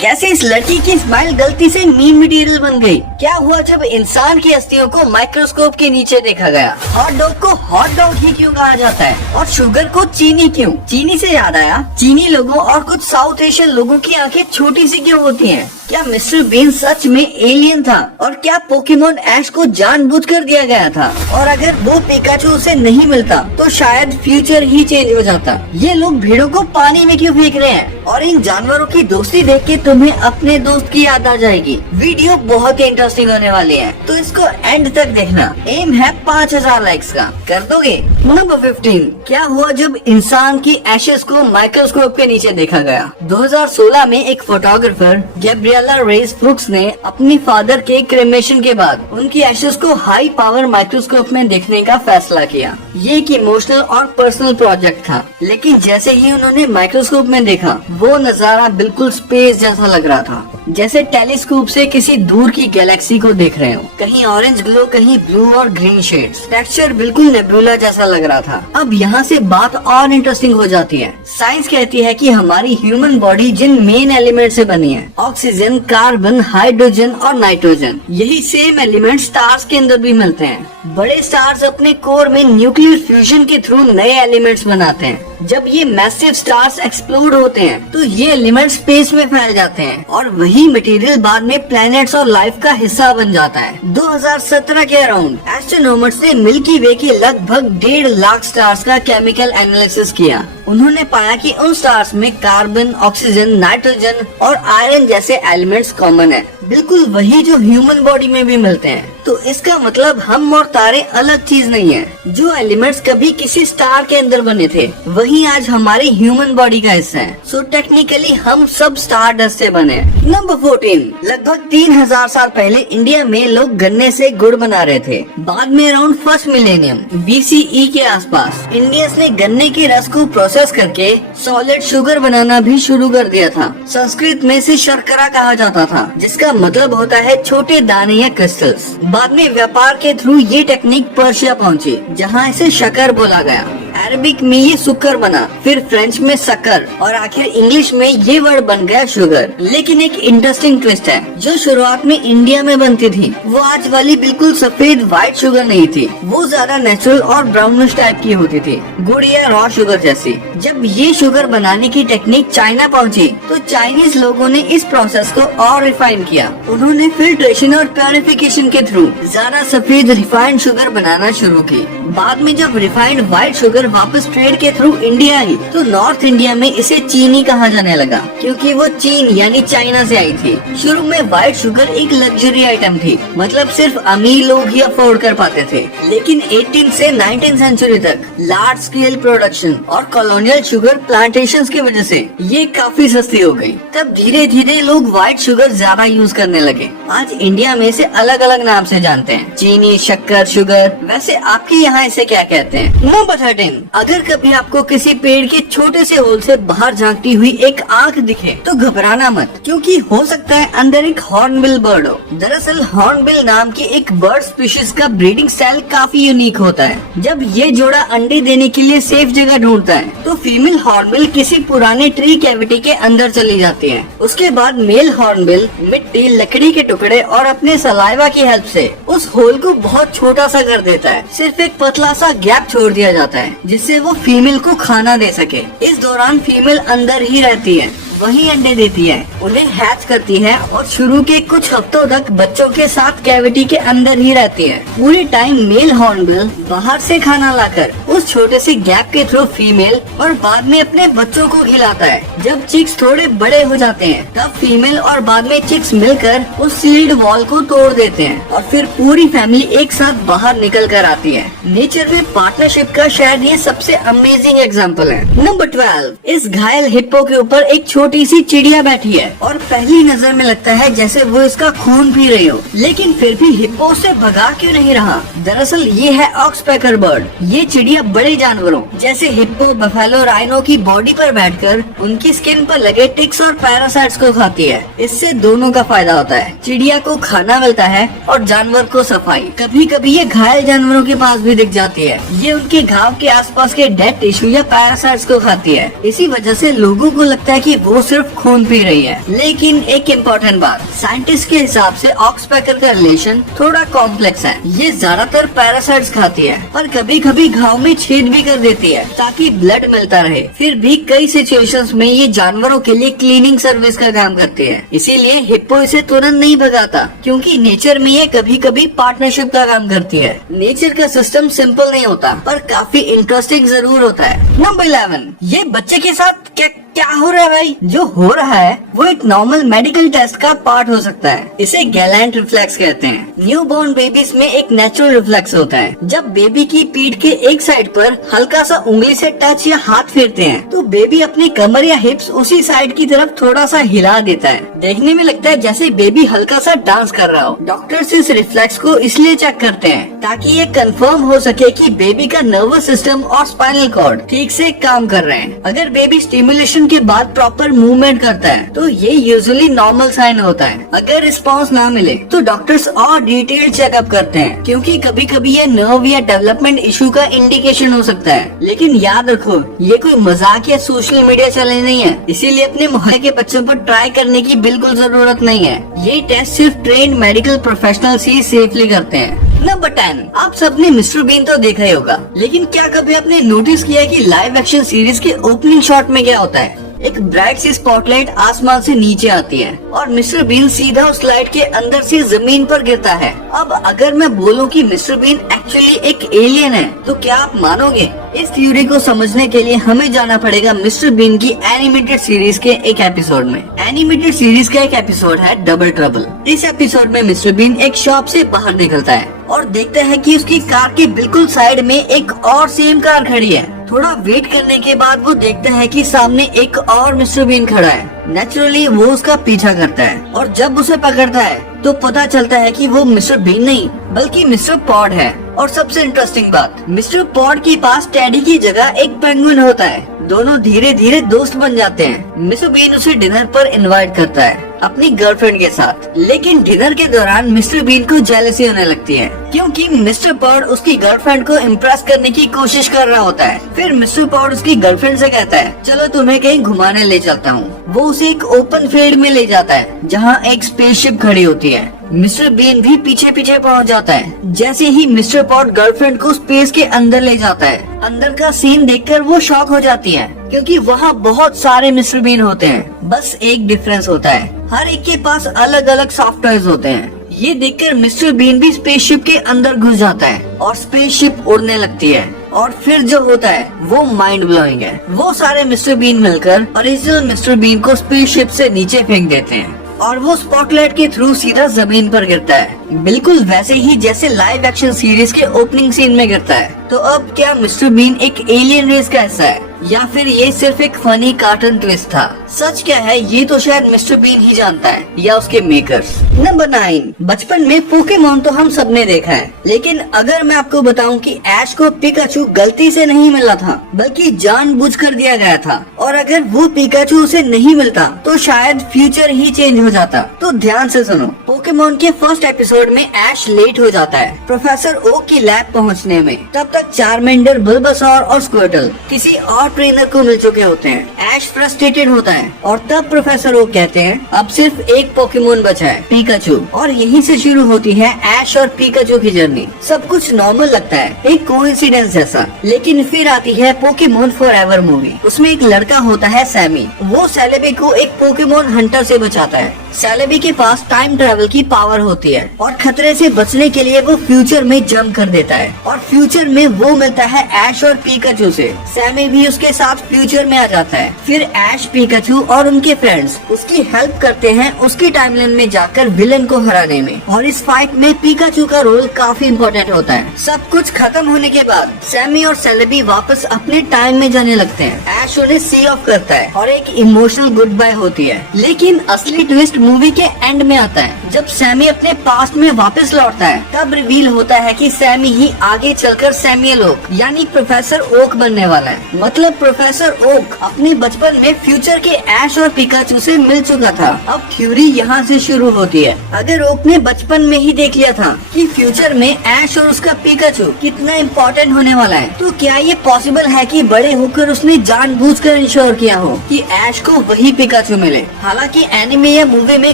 कैसे इस लड़की की स्माइल गलती से मीम मटेरियल बन गई? क्या हुआ जब इंसान की अस्थियों को माइक्रोस्कोप के नीचे देखा गया? हॉट डॉग को हॉट डॉग ही क्यों कहा जाता है और शुगर को चीनी क्यों? चीनी से याद आया, चीनी लोगों और कुछ साउथ एशियन लोगों की आंखें छोटी सी क्यों होती हैं? क्या मिस्टर बीन सच में एलियन था? और क्या पोकेमोन ऐश को जानबूझकर दिया गया था? और अगर वो पिकाचू उसे नहीं मिलता तो शायद फ्यूचर ही चेंज हो जाता। ये लोग भीड़ों को पानी में क्यों फेंक रहे हैं? और इन जानवरों की दोस्ती देख के तुम्हें अपने दोस्त की याद आ जाएगी। वीडियो बहुत ही इंटरेस्टिंग होने वाली है, तो इसको एंड तक देखना। एम है 5000 लाइक्स का, कर दोगे? नंबर 15, क्या हुआ जब इंसान की एशेस को माइक्रोस्कोप के नीचे देखा गया? 2016 में एक फोटोग्राफर गैब्रिएला रेस ब्रुक्स ने अपनी फादर के क्रेमेशन के बाद उनकी एशेस को हाई पावर माइक्रोस्कोप में देखने का फैसला किया। ये एक इमोशनल और पर्सनल प्रोजेक्ट था, लेकिन जैसे ही उन्होंने माइक्रोस्कोप में देखा, वो नजारा बिल्कुल स्पेस जैसा लग रहा था, जैसे टेलीस्कोप से किसी दूर की गैलेक्सी को देख रहे हो। कहीं ऑरेंज ग्लो, कहीं ब्लू और ग्रीन शेड्स। टेक्सचर बिल्कुल नेबुला जैसा लग रहा था। अब यहाँ से बात और इंटरेस्टिंग हो जाती है। साइंस कहती है कि हमारी ह्यूमन बॉडी जिन मेन एलिमेंट से बनी है, ऑक्सीजन, कार्बन, हाइड्रोजन और नाइट्रोजन, यही सेम एलिमेंट स्टार्स के अंदर भी मिलते हैं। बड़े स्टार्स अपने कोर में न्यूक्लियर फ्यूजन के थ्रू नए एलिमेंट्स बनाते हैं। जब ये मैसिव स्टार्स एक्सप्लोड होते हैं तो ये एलिमेंट स्पेस में फैल जाते हैं और वही मटेरियल बाद में प्लैनेट्स और लाइफ का हिस्सा बन जाता है। 2017 के अराउंड एस्ट्रोनॉमर्स ने मिल्की वे के लगभग 1.5 लाख स्टार्स का केमिकल एनालिसिस किया। उन्होंने पाया कि उन स्टार्स में कार्बन, ऑक्सीजन, नाइट्रोजन और आयरन जैसे एलिमेंट्स कॉमन है, बिल्कुल वही जो ह्यूमन बॉडी में भी मिलते हैं। तो इसका मतलब हम और तारे अलग चीज नहीं है। जो एलिमेंट्स कभी किसी स्टार के अंदर बने थे, वही आज हमारी ह्यूमन बॉडी का हिस्सा है। सो टेक्निकली हम सब स्टार डस्ट से बने हैं। नंबर 14, लगभग 3000 साल पहले इंडिया में लोग गन्ने से गुड़ बना रहे थे। बाद में अराउंड फर्स्ट मिलेनियम BCE के आसपास इंडियंस ने गन्ने के रस को प्रोसेस करके सॉलिड शुगर बनाना भी शुरू कर दिया था। संस्कृत में इसे शर्करा कहा जाता था, जिसका मतलब होता है छोटे दाने या क्रिस्टल्स। बाद में व्यापार के थ्रू ये टेक्निक पर्शिया पहुंची, जहां इसे शक्कर बोला गया। अरबिक में ये सुकर बना, फिर फ्रेंच में शक्कर और आखिर इंग्लिश में ये वर्ड बन गया शुगर। लेकिन एक इंटरेस्टिंग ट्विस्ट है, जो शुरुआत में इंडिया में बनती थी वो आज वाली बिल्कुल सफेद व्हाइट शुगर नहीं थी। वो ज्यादा नेचुरल और ब्राउनिश टाइप की होती थी, गुड़ या रॉ शुगर जैसी। जब ये शुगर बनाने की टेक्निक चाइना पहुंची तो चाइनीज लोगों ने इस प्रोसेस को और रिफाइन किया। उन्होंने फिल्ट्रेशन और प्यूरिफिकेशन के थ्रू ज्यादा सफेद रिफाइंड शुगर बनाना शुरू की। बाद में जब रिफाइंड व्हाइट शुगर वापस ट्रेड के थ्रू इंडिया आई तो नॉर्थ इंडिया में इसे चीनी कहा जाने लगा, क्योंकि वो चीन यानी चाइना से आई थी। शुरू में व्हाइट शुगर एक लग्जरी आइटम थी, मतलब सिर्फ अमीर लोग ही अफोर्ड कर पाते थे। लेकिन 18 से 19 सेंचुरी तक लार्ज स्केल प्रोडक्शन और कॉलोनियल शुगर प्लांटेशंस की वजह से ये काफी सस्ती हो गई। तब धीरे धीरे लोग व्हाइट शुगर ज्यादा यूज करने लगे। आज इंडिया में इसे अलग अलग नाम से जानते हैं, चीनी, शक्कर, शुगर। वैसे आपके यहाँ इसे क्या कहते हैं? नंबर 13, अगर कभी आपको किसी पेड़ के छोटे से होल से बाहर झांकती हुई एक आंख दिखे तो घबराना मत, क्योंकि हो सकता है अंदर एक हॉर्नबिल बर्ड हो। दरअसल हॉर्नबिल नाम की एक बर्ड स्पीशीज का ब्रीडिंग स्टाइल काफी यूनिक होता है। जब ये जोड़ा अंडे देने के लिए सेफ जगह ढूंढता है तो फीमेल हॉर्नबिल किसी पुराने ट्री कैविटी के अंदर चली जाती है। उसके बाद मेल हॉर्नबिल मिट्टी, लकड़ी के टुकड़े और अपने सलाइवा की हेल्प से उस होल को बहुत छोटा सा कर देता है। सिर्फ एक पतला सा गैप छोड़ दिया जाता है जिससे वो फीमेल को खाना दे सके। इस दौरान फीमेल अंदर ही रहती है, वही अंडे देती है, उन्हें हैच करती है और शुरू के कुछ हफ्तों तक बच्चों के साथ कैविटी के अंदर ही रहती है। पूरे टाइम मेल हॉर्नबिल बाहर से खाना लाकर उस छोटे से गैप के थ्रू फीमेल और बाद में अपने बच्चों को खिलाता है। जब चिक्स थोड़े बड़े हो जाते हैं तब फीमेल और बाद में चिक्स मिलकर उस सील्ड वॉल को तोड़ देते हैं और फिर पूरी फैमिली एक साथ बाहर निकल कर आती है। नेचर में पार्टनरशिप का शायद ये सबसे अमेजिंग एग्जाम्पल है। नंबर 12, इस घायल हिप्पो के ऊपर एक छोटी सी चिड़िया बैठी है और पहली नजर में लगता है जैसे वो इसका खून पी रही हो, लेकिन फिर भी हिप्पो उसे भगा क्यों नहीं रहा? दरअसल ये है ऑक्सपेकर बर्ड। ये चिड़िया बड़े जानवरों जैसे हिप्पो, बफेलो, राइनो की बॉडी पर बैठकर उनकी स्किन पर लगे टिक्स और पैरासाइट्स को खाती है। इससे दोनों का फायदा होता है, चिड़िया को खाना मिलता है और जानवर को सफाई। कभी कभी ये घायल जानवरों के पास भी दिख जाती है। ये उनके घाव के आसपास के डेड टिश्यू या पैरासाइट्स को खाती है। इसी वजह से लोगों को लगता है कि वो वो सिर्फ खून पी रही है। लेकिन एक इम्पोर्टेंट बात, साइंटिस्ट के हिसाब से ऑक्सपैकर का रिलेशन थोड़ा कॉम्प्लेक्स है। ये ज्यादातर पैरासाइट्स खाती है, पर कभी कभी घाव में छेद भी कर देती है ताकि ब्लड मिलता रहे। फिर भी कई सिचुएशंस में ये जानवरों के लिए क्लीनिंग सर्विस का काम करती है। इसीलिए हिप्पो इसे तुरंत नहीं भगाता, क्योंकि नेचर में ये कभी कभी पार्टनरशिप का काम करती है। नेचर का सिस्टम सिंपल नहीं होता, पर काफी इंटरेस्टिंग जरूर होता है। नंबर 11, ये बच्चे के साथ क्या हो रहा है भाई? जो हो रहा है वो एक नॉर्मल मेडिकल टेस्ट का पार्ट हो सकता है। इसे गैलेंट रिफ्लेक्स कहते हैं। न्यू बोर्न बेबीज में एक नेचुरल रिफ्लेक्स होता है। जब बेबी की पीठ के एक साइड पर हल्का सा उंगली से टच या हाथ फेरते हैं, तो बेबी अपनी कमर या हिप्स उसी साइड की तरफ थोड़ा सा हिला देता है। देखने में लगता है जैसे बेबी हल्का सा डांस कर रहा हो। डॉक्टर्स इस रिफ्लेक्स को इसलिए चेक करते हैं ताकि ये कंफर्म हो सके कि बेबी का नर्वस सिस्टम और स्पाइनल कॉर्ड ठीक से काम कर रहे हैं। अगर बेबी स्टिमुलेशन के बाद प्रॉपर मूवमेंट करता है तो ये यूजुअली नॉर्मल साइन होता है। अगर रिस्पांस ना मिले तो डॉक्टर्स और डिटेल चेकअप करते हैं, क्योंकि कभी कभी ये नर्व या डेवलपमेंट इशू का इंडिकेशन हो सकता है। लेकिन याद रखो, ये कोई मजाक या सोशल मीडिया चैलेंज नहीं है, इसीलिए अपने मोहल्ले के बच्चों पर ट्राई करने की बिल्कुल जरूरत नहीं है। ये टेस्ट सिर्फ ट्रेन्ड मेडिकल प्रोफेशनल्स ही सेफली करते हैं। नंबर 10, आप सबने मिस्टर बीन तो देखा ही होगा, लेकिन क्या कभी आपने नोटिस किया कि लाइव एक्शन सीरीज के ओपनिंग शॉट में क्या होता है? एक ब्राइट सी स्पॉटलाइट आसमान से नीचे आती है और मिस्टर बीन सीधा उस लाइट के अंदर से जमीन पर गिरता है। अब अगर मैं बोलूं कि मिस्टर बीन एक्चुअली एक एलियन है, तो क्या आप मानोगे? इस थ्योरी को समझने के लिए हमें जाना पड़ेगा मिस्टर बीन की एनिमेटेड सीरीज के एक एपिसोड में। एनिमेटेड सीरीज का एक एपिसोड है डबल ट्रबल। इस एपिसोड में मिस्टर बीन एक शॉप से बाहर निकलता है और देखता है कि उसकी कार के बिल्कुल साइड में एक और सेम कार खड़ी है। थोड़ा वेट करने के बाद वो देखता है कि सामने एक और मिस्टर बीन खड़ा है। नेचुरली वो उसका पीछा करता है और जब उसे पकड़ता है तो पता चलता है कि वो मिस्टर बीन नहीं बल्कि मिस्टर पॉड है। और सबसे इंटरेस्टिंग बात, मिस्टर पॉड के पास टेडी की जगह एक पेंगुइन होता है। दोनों धीरे धीरे दोस्त बन जाते हैं। मिस्टर बीन उसे डिनर पर इनवाइट करता है अपनी गर्लफ्रेंड के साथ, लेकिन डिनर के दौरान मिस्टर बीन को जेलसी होने लगती है, क्योंकि मिस्टर पॉड उसकी गर्लफ्रेंड को इम्प्रेस करने की कोशिश कर रहा होता है। फिर मिस्टर पॉड उसकी गर्लफ्रेंड से कहता है, चलो तुम्हें कहीं घुमाने ले चलता हूँ। वो उसे एक ओपन फील्ड में ले जाता है जहाँ एक स्पेसशिप खड़ी होती है। मिस्टर बीन भी पीछे पीछे पहुँच जाता है। जैसे ही मिस्टर पॉड गर्लफ्रेंड को स्पेस के अंदर ले जाता है, अंदर का सीन देखकर वो शॉक हो जाती है, क्योंकि वहाँ बहुत सारे मिस्टर बीन होते हैं। बस एक डिफरेंस होता है, हर एक के पास अलग अलग सॉफ्टवेयर होते हैं। ये देखकर मिस्टर बीन भी स्पेसशिप के अंदर घुस जाता है और स्पेसशिप उड़ने लगती है। और फिर जो होता है वो माइंड ब्लोइंग है। वो सारे मिस्टर बीन मिलकर ओरिजिनल मिस्टर बीन को स्पेसशिप से नीचे फेंक देते हैं और वो स्पॉटलाइट के थ्रू सीधा जमीन पर गिरता है, बिल्कुल वैसे ही जैसे लाइव एक्शन सीरीज के ओपनिंग सीन में गिरता है। तो अब क्या मिस्टर बीन एक एलियन रेस का हिस्सा है या फिर ये सिर्फ एक फनी कार्टून ट्विस्ट था? सच क्या है ये तो शायद मिस्टर बीन ही जानता है या उसके मेकर्स। नंबर 9, बचपन में पोकेमोन तो हम सबने देखा है, लेकिन अगर मैं आपको बताऊं कि ऐश को पिकाचू गलती से नहीं मिला था बल्कि जानबूझकर दिया गया था, और अगर वो पिकाचू उसे नहीं मिलता तो शायद फ्यूचर ही चेंज हो जाता। तो ध्यान से सुनो, पोकेमोन के फर्स्ट एपिसोड में ऐश लेट हो जाता है प्रोफेसर ओक की लैब पहुँचने में। तब तक चारमेंडर, बुलबासौर और स्क्विर्टल किसी और ट्रेनर को मिल चुके होते हैं। ऐश फ्रस्ट्रेटेड होता है और तब प्रोफेसर ओक कहते हैं अब सिर्फ एक पोकेमोन बचा है, पिकाचू। और यहीं से शुरू होती है ऐश और पिकाचू की जर्नी। सब कुछ नॉर्मल लगता है, एक कोइंसिडेंस जैसा, लेकिन फिर आती है पोकेमोन फॉरएवर मूवी। उसमें एक लड़का होता है सैमी। वो सेलेबी को एक पोकेमोन हंटर से बचाता है। सेलेबी के पास टाइम ट्रेवल की पावर होती है और खतरे से बचने के लिए वो फ्यूचर में जंप कर देता है और फ्यूचर में वो मिलता है ऐश और पिकाचू से। सैमी भी उसके साथ फ्यूचर में आ जाता है। फिर ऐश, पिकाचू और उनके फ्रेंड्स उसकी हेल्प करते हैं उसकी टाइमलाइन में जाकर विलन को हराने में, और इस फाइट में पिकाचू का रोल काफी इम्पोर्टेंट होता है। सब कुछ खत्म होने के बाद सैमी और सेलेबी वापस अपने टाइम में जाने लगते हैं। ऐश उन्हें सी ऑफ करता है और एक इमोशनल गुड बाय होती है। लेकिन असली ट्विस्ट मूवी के एंड में आता है। जब सैमी अपने पास्ट में वापस लौटता है तब रिवील होता है कि सैमी ही आगे चलकर सैमुअल ओक यानी प्रोफेसर ओक बनने वाला है। मतलब तब प्रोफेसर ओक अपने बचपन में फ्यूचर के ऐश और पिकाचू से मिल चुका था। अब थ्योरी यहाँ से शुरू होती है। अगर ओक ने बचपन में ही देख लिया था कि फ्यूचर में ऐश और उसका पिकाचू कितना इम्पोर्टेंट होने वाला है, तो क्या ये पॉसिबल है कि बड़े होकर उसने जानबूझकर इंश्योर किया हो कि ऐश को वही पिकाचू मिले। हालांकि एनिमे या मूवी में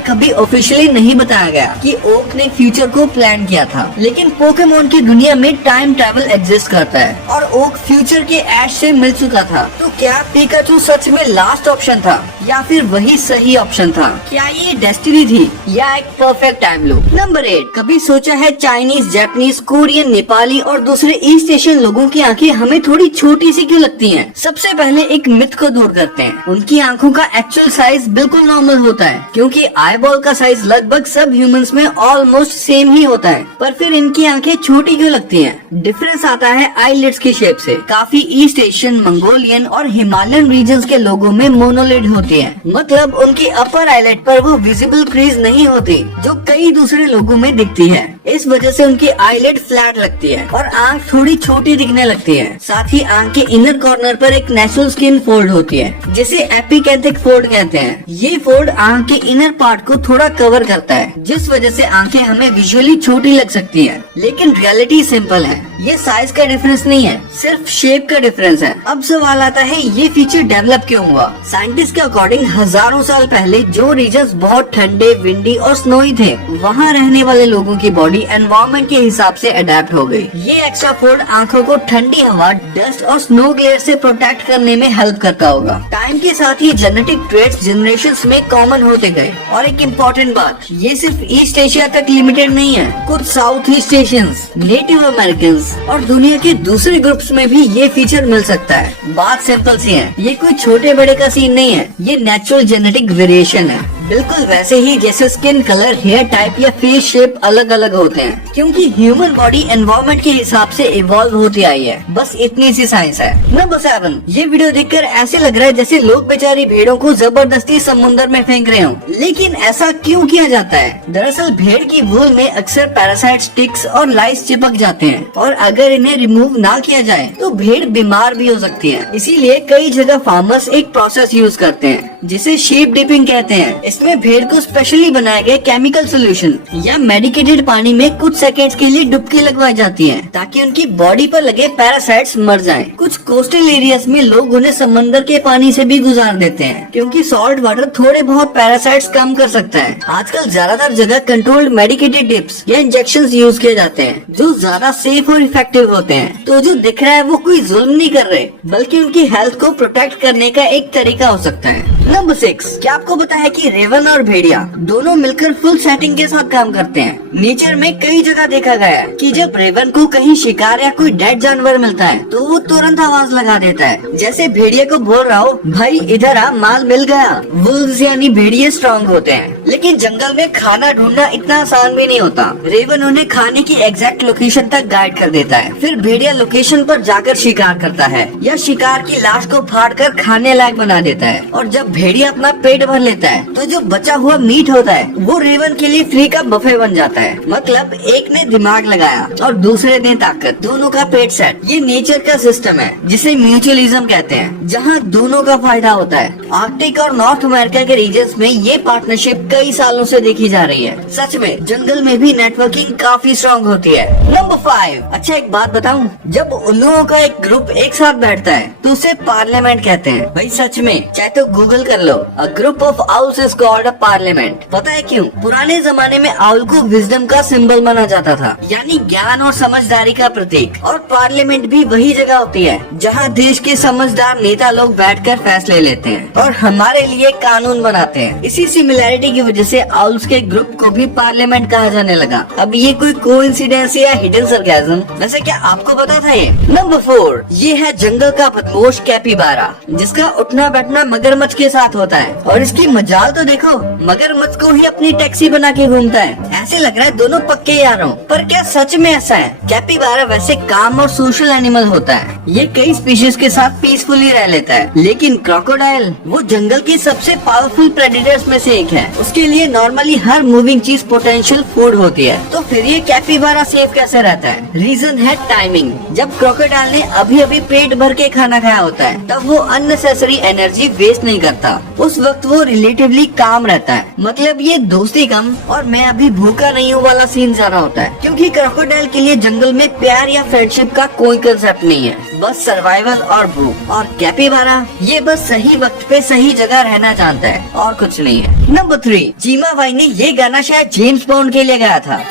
कभी ऑफिशियली नहीं बताया गया कि ओक ने फ्यूचर को प्लान किया था, लेकिन पोकेमोन की दुनिया में टाइम ट्रैवल एग्जिस्ट करता है और ओक फ्यूचर के ऐश से मिल चुका था। तो क्या पिकाचू सच में लास्ट ऑप्शन था या फिर वही सही ऑप्शन था? क्या ये डेस्टिनी थी या एक परफेक्ट टाइम लूप? नंबर 8, कभी सोचा है चाइनीज, जापानीज, कोरियन, नेपाली और दूसरे ईस्ट एशियन लोगों की आंखें हमें थोड़ी छोटी सी क्यों लगती हैं? सबसे पहले एक मिथ को दूर करते हैं। उनकी आंखों का एक्चुअल साइज बिल्कुल नॉर्मल होता है, क्योंकि आईबॉल का साइज लगभग सब ह्यूमंस में ऑलमोस्ट सेम ही होता है। पर फिर इनकी आंखें छोटी क्यों लगती हैं? डिफरेंस आता है आईलिड्स की शेप से। काफी ईस्ट एशियन, मंगोलियन और हिमालयन रीजन्स के लोगों में मोनोलिड होती है, मतलब उनकी अपर आईलेट पर वो विजिबल क्रीज नहीं होती जो कई दूसरे लोगों में दिखती है। इस वजह से उनकी आईलेट फ्लैट लगती है और आंख थोड़ी छोटी दिखने लगती है। साथ ही आंख के इनर कॉर्नर पर एक नेचुरल स्किन फोल्ड होती है जिसे एपिकेंथिक फोल्ड कहते हैं। ये फोल्ड आंख के इनर पार्ट को थोड़ा कवर करता है, जिस वजह से आंखें हमें विजुअली छोटी लग सकती है। लेकिन रियलिटी सिंपल है, ये साइज का डिफरेंस नहीं है, सिर्फ शेप का डिफरेंस है। अब सवाल आता है, ये फीचर डेवलप क्यों हुआ? साइंटिस्ट के अकॉर्डिंग हजारों साल पहले जो रीजन्स बहुत ठंडे, विंडी और स्नोई थे, वहाँ रहने वाले लोगों की बॉडी एनवायरनमेंट के हिसाब से अडेप्ट हो गई। ये एक्स्ट्रा फोल्ड आंखों को ठंडी हवा, डस्ट और स्नो ग्लेयर से प्रोटेक्ट करने में हेल्प करता होगा। टाइम के साथ ये जेनेटिक ट्रेट्स जनरेशंस में कॉमन होते गए। और एक इम्पोर्टेंट बात, ये सिर्फ ईस्ट एशिया तक लिमिटेड नहीं है। कुछ south east Asians, native American और दुनिया के दूसरे ग्रुप्स में भी ये फीचर मिल सकता है। बात सिंपल सी है, ये कोई छोटे बड़े का सीन नहीं है, ये नेचुरल जेनेटिक वेरिएशन है। बिल्कुल वैसे ही जैसे स्किन कलर, हेयर टाइप या फेस शेप अलग अलग होते हैं, क्योंकि ह्यूमन बॉडी एनवायरनमेंट के हिसाब से इवॉल्व होती आई है। बस इतनी सी साइंस है। नंबर 7, ये वीडियो देखकर ऐसे लग रहा है जैसे लोग बेचारी भेड़ों को जबरदस्ती समुद्र में फेंक रहे हों, लेकिन ऐसा क्यों किया जाता है? दरअसल भेड़ की वूल में अक्सर पैरासाइट्स, टिक्स और लाइस चिपक जाते हैं और अगर इन्हें रिमूव ना किया जाए तो भेड़ बीमार भी हो सकती है। इसीलिए कई जगह फार्मर्स एक प्रोसेस यूज करते हैं जिसे शीप डिपिंग कहते हैं। इसमें भेड़ को स्पेशली बनाए गए केमिकल सोल्यूशन या मेडिकेटेड पानी में कुछ सेकेंड्स के लिए डुबकी लगवाई जाती है ताकि उनकी बॉडी पर लगे पैरासाइट्स मर जाएं। कुछ कोस्टल एरियाज में लोग उन्हें समंदर के पानी से भी गुजार देते हैं, क्योंकि सॉल्ट वाटर थोड़े बहुत पैरासाइट्स कम कर सकता है। आजकल ज्यादातर जगह कंट्रोल्ड मेडिकेटेड टिप्स या इंजेक्शंस यूज किए जाते हैं जो ज्यादा सेफ और इफेक्टिव होते हैं। तो जो दिख रहा है वो कोई जुल्म नहीं कर रहे, बल्कि उनकी हेल्थ को प्रोटेक्ट करने का एक तरीका हो सकता है। नंबर 6, क्या आपको पता है कि रेवन और भेड़िया दोनों मिलकर फुल सेटिंग के साथ काम करते हैं? नेचर में कई जगह देखा गया है कि जब रेवन को कहीं शिकार या कोई डेड जानवर मिलता है तो वो तुरंत आवाज लगा देता है, जैसे भेड़िया को बोल रहा हो, भाई इधर आ, माल मिल गया। वुल्व्स यानी भेड़िए स्ट्रॉन्ग होते हैं, लेकिन जंगल में खाना ढूंढना इतना आसान भी नहीं होता। रेवन उन्हें खाने की एग्जैक्ट लोकेशन तक गाइड कर देता है, फिर भेड़िया लोकेशन पर जाकर शिकार करता है या शिकार की लाश को फाड़ कर खाने लायक बना देता है। और जब भेड़िया अपना पेट भर लेता है तो जो बचा हुआ मीट होता है वो रेवन के लिए फ्री का बफे बन जाता है। मतलब एक ने दिमाग लगाया और दूसरे ने ताकत, दोनों का पेट सेट। ये नेचर का सिस्टम है जिसे म्यूचुअलिज्म कहते हैं, जहाँ दोनों का फायदा होता है। आर्कटिक और नॉर्थ अमेरिका के रीजन्स में ये पार्टनरशिप कई सालों से देखी जा रही है। सच में जंगल में भी नेटवर्किंग काफी स्ट्रॉन्ग होती है। नंबर 5, अच्छा एक बात बताऊं, जब उल्लुओं का एक ग्रुप एक साथ बैठता है तो उसे पार्लियामेंट कहते हैं। भाई सच में, चाहे तो गूगल कर लो, a group of owls is called a parliament. पता है क्यों? पुराने जमाने में आउल को विजडम का सिंबल माना जाता था, यानी ज्ञान और समझदारी का प्रतीक। और पार्लियामेंट भी वही जगह होती है जहाँ देश के समझदार नेता लोग बैठकर फैसले लेते हैं और हमारे लिए कानून बनाते हैं। इसी सिमिलैरिटी की वजह से आउल्स के ग्रुप को भी पार्लियामेंट कहा जाने लगा। अब ये कोई कोइंसिडेंस या हिडन सरकाज़म? वैसे क्या आपको पता था ये? नंबर 4, ये है जंगल का बदमाश कैपिबारा, जिसका उठना बैठना मगरमच्छ के साथ होता है। और इसकी मजाल तो देखो, मगरमच्छ को ही अपनी टैक्सी बना के घूमता है। ऐसे लग रहा है दोनों पक्के यारों, पर क्या सच में ऐसा है? कैपिबारा वैसे काम और सोशल एनिमल होता है। ये कई स्पीशीज के साथ पीसफुली रह लेता है, लेकिन क्रोकोडाइल वो जंगल की सबसे पावरफुल प्रेडेटर्स में से एक है। उसके लिए नॉर्मली हर मूविंग चीज पोटेंशियल फूड होती है। तो फिर ये कैपिबारा सेफ कैसे रहता है? रीजन है टाइमिंग। जब क्रोकोडाइल ने अभी अभी पेट भर के खाना खाया होता है, तब वो अननेसेसरी एनर्जी वेस्ट नहीं करता। उस वक्त वो रिलेटिवली काम रहता है। मतलब ये दोस्ती कम और मैं अभी भूखा नहीं हूँ वाला सीन ज्यादा होता है, क्योंकि क्रोकोडाइल के लिए जंगल में प्यार या फ्रेंडशिप का कोई कंसेप्ट नहीं है, बस सर्वाइवल और भूख। और कैपिबारा ये बस सही वक्त पे सही जगह रहना जानता है और कुछ नहीं है। नंबर 3, चीमा भाई ने ये गाना शायद जेम्स बॉन्ड के लिए गाया था।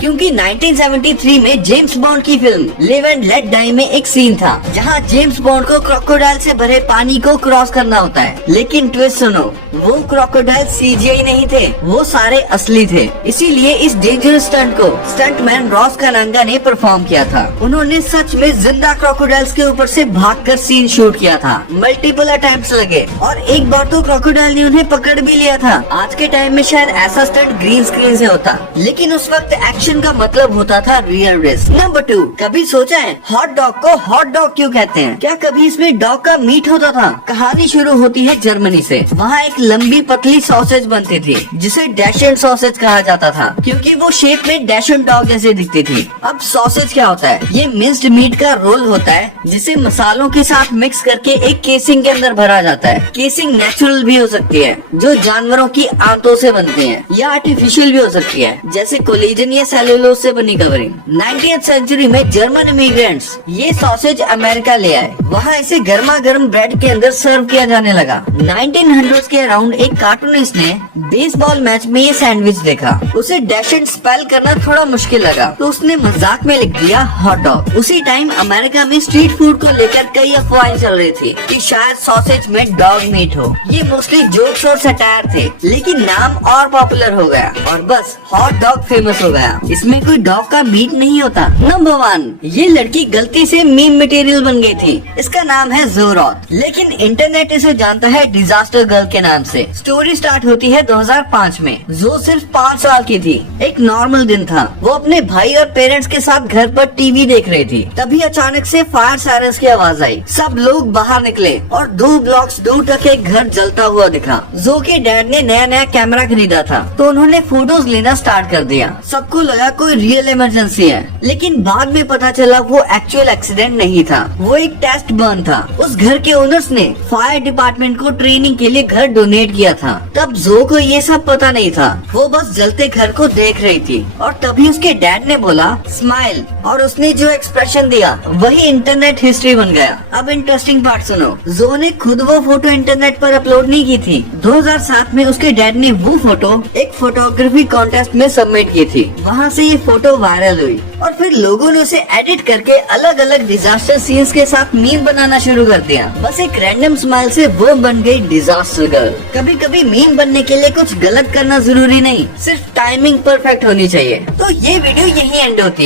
क्योंकि 1973 में जेम्स बॉन्ड की film Live and Let Die में एक सीन था, जहां जेम्स बॉन्ड को क्रोकोडाइल से भरे पानी को क्रॉस करना होता है। लेकिन ट्विस्ट सुनो, वो क्रोकोडाइल सीजीआई नहीं थे, वो सारे असली थे। इसीलिए इस डेंजरस स्टंट को स्टंटमैन रॉस कानांगा ने परफॉर्म किया था। उन्होंने सच में जिंदा क्रोकोडाइल्स के ऊपर से भागकर सीन शूट किया था। मल्टीपल अटेम्प्ट्स लगे और एक बार तो क्रोकोडाइल ने उन्हें पकड़ भी लिया था। आज के टाइम में शायद ऐसा स्टंट ग्रीन स्क्रीन से होता, लेकिन उस वक्त एक्शन का मतलब होता था रियल रिस्क। नंबर 2, कभी सोचा है हॉट डॉग को हॉट डॉग क्यों कहते हैं? क्या कभी इसमें डॉग का मीट होता था? कहानी शुरू होती है जर्मनी से। वहाँ एक लंबी पतली सॉसेज बनती थी, जिसे डैशन सॉसेज कहा जाता था, क्योंकि वो शेप में डैशन डॉग जैसे दिखती थी। अब सॉसेज क्या होता है? ये मिक्स्ड मीट का रोल होता है, जिसे मसालों के साथ मिक्स करके एक केसिंग के अंदर भरा जाता है। केसिंग नेचुरल भी हो सकती है, जो जानवरों की आंतों से बनती है, या आर्टिफिशियल भी हो सकती है, जैसे कोलेजन या सेलुलोज से बनी कवरिंग। 19वीं सेंचुरी में जर्मन इमिग्रेंट्स ये सॉसेज अमेरिका ले आए। वहाँ इसे गर्मा गर्म ब्रेड के अंदर सर्व किया जाने लगा। 1900 के अराउंड एक कार्टूनिस्ट ने बेसबॉल मैच में ये सैंडविच देखा। उसे डैशन स्पेल करना थोड़ा मुश्किल लगा, तो उसने मजाक में लिख दिया हॉट डॉग। उसी टाइम अमेरिका में स्ट्रीट फूड को लेकर कई अफवाहें चल रही थी कि शायद सॉसेज में डॉग मीट हो। ये मोस्टली जोक्स और सटायर थे, लेकिन नाम और पॉपुलर हो गया और बस हॉट डॉग फेमस हो गया। इसमें कोई डॉग का मीट नहीं होता। नंबर 1, ये लड़की गलती से मीम मटेरियल बन गई थी। इसका नाम है जोरॉथ, लेकिन इंटरनेट इसे जानता है डिजास्टर गर्ल के नाम से। स्टोरी स्टार्ट होती है 2005 में। जो सिर्फ 5 साल की थी। एक नॉर्मल दिन था, वो अपने भाई और पेरेंट्स के साथ घर पर टीवी देख रही थी। तभी अचानक से फायर सायरन्स की आवाज आई। सब लोग बाहर निकले और 2 ब्लॉक्स दूर तक एक घर जलता हुआ दिखा। जो के डैड ने नया नया कैमरा खरीदा था, तो उन्होंने फोटोज लेना स्टार्ट कर दिया। सबको लगा कोई रियल इमरजेंसी है, लेकिन बाद में पता चला वो एक्चुअल एक्सीडेंट नहीं था, वो एक टेस्ट बर्न था। उस घर के ओनर्स ने फायर डिपार्टमेंट को ट्रेनिंग के लिए घर डोनेट किया था। तब जो को ये सब पता नहीं था, वो बस जलते घर को देख रही थी। और तभी उसके डैड ने बोला स्माइल, और उसने जो एक्सप्रेशन दिया वही इंटरनेट हिस्ट्री बन गया। अब इंटरेस्टिंग पार्ट सुनो, जो ने खुद वो फोटो इंटरनेट पर अपलोड नहीं की थी। 2007 में उसके डैड ने वो फोटो एक फोटोग्राफी कॉन्टेस्ट में सबमिट की थी। वहाँ से ये फोटो वायरल हुई और फिर लोगों ने उसे एडिट करके अलग अलग डिजास्टर सीन्स के साथ मीम बनाना शुरू कर दिया। बस एक रैंडम स्माइल से वो बन गई डिजास्टर गर्ल। कभी कभी मीम बनने के लिए कुछ गलत करना जरूरी नहीं, सिर्फ टाइमिंग परफेक्ट होनी चाहिए। तो ये वीडियो यही एंड होती है।